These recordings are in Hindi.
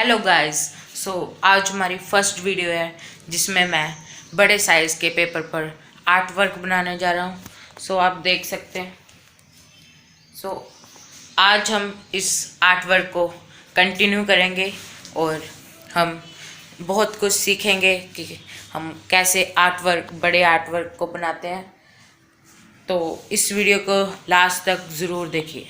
Hello guys. सो आज हमारी फर्स्ट वीडियो है जिसमें मैं बड़े साइज़ के पेपर पर आर्ट वर्क बनाने जा रहा हूँ। सो आप देख सकते हैं। सो आज हम इस आर्ट वर्क को कंटिन्यू करेंगे और हम बहुत कुछ सीखेंगे कि हम कैसे बड़े आर्ट वर्क को बनाते हैं। तो इस वीडियो को लास्ट तक ज़रूर देखिए।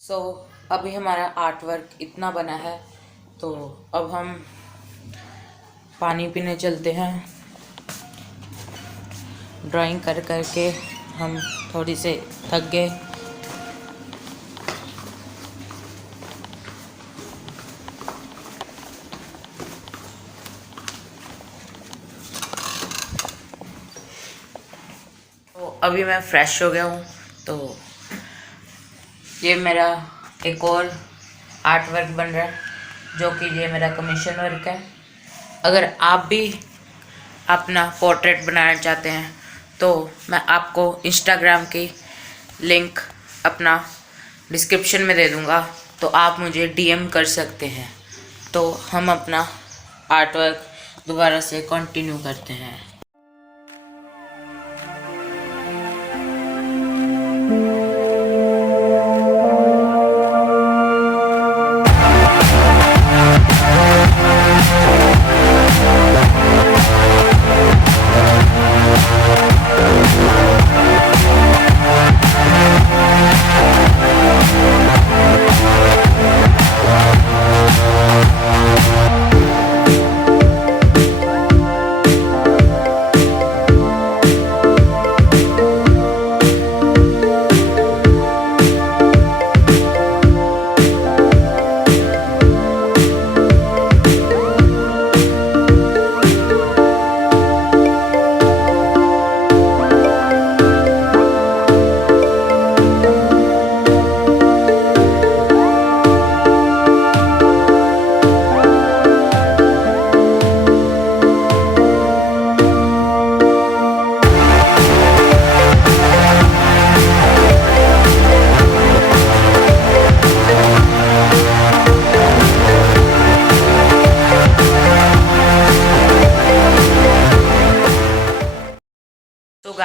सो अभी हमारा आर्ट वर्क इतना बना है, तो अब हम पानी पीने चलते हैं। ड्राइंग कर के हम थोड़ी से थक गए। तो अभी मैं फ्रेश हो गया हूँ। तो ये मेरा एक और आर्ट वर्क बन रहा है जो कि ये मेरा कमीशन वर्क है। अगर आप भी अपना पोर्ट्रेट बनाना चाहते हैं तो मैं आपको इंस्टाग्राम की लिंक अपना डिस्क्रिप्शन में दे दूँगा, तो आप मुझे डीएम कर सकते हैं। तो हम अपना आर्ट वर्क दोबारा से कंटिन्यू करते हैं।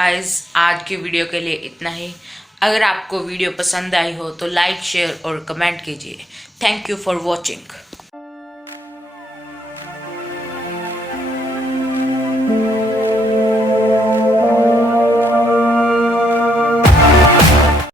गाइस, आज की वीडियो के लिए इतना ही। अगर आपको वीडियो पसंद आई हो तो लाइक, शेयर और कमेंट कीजिए। Thank you for watching.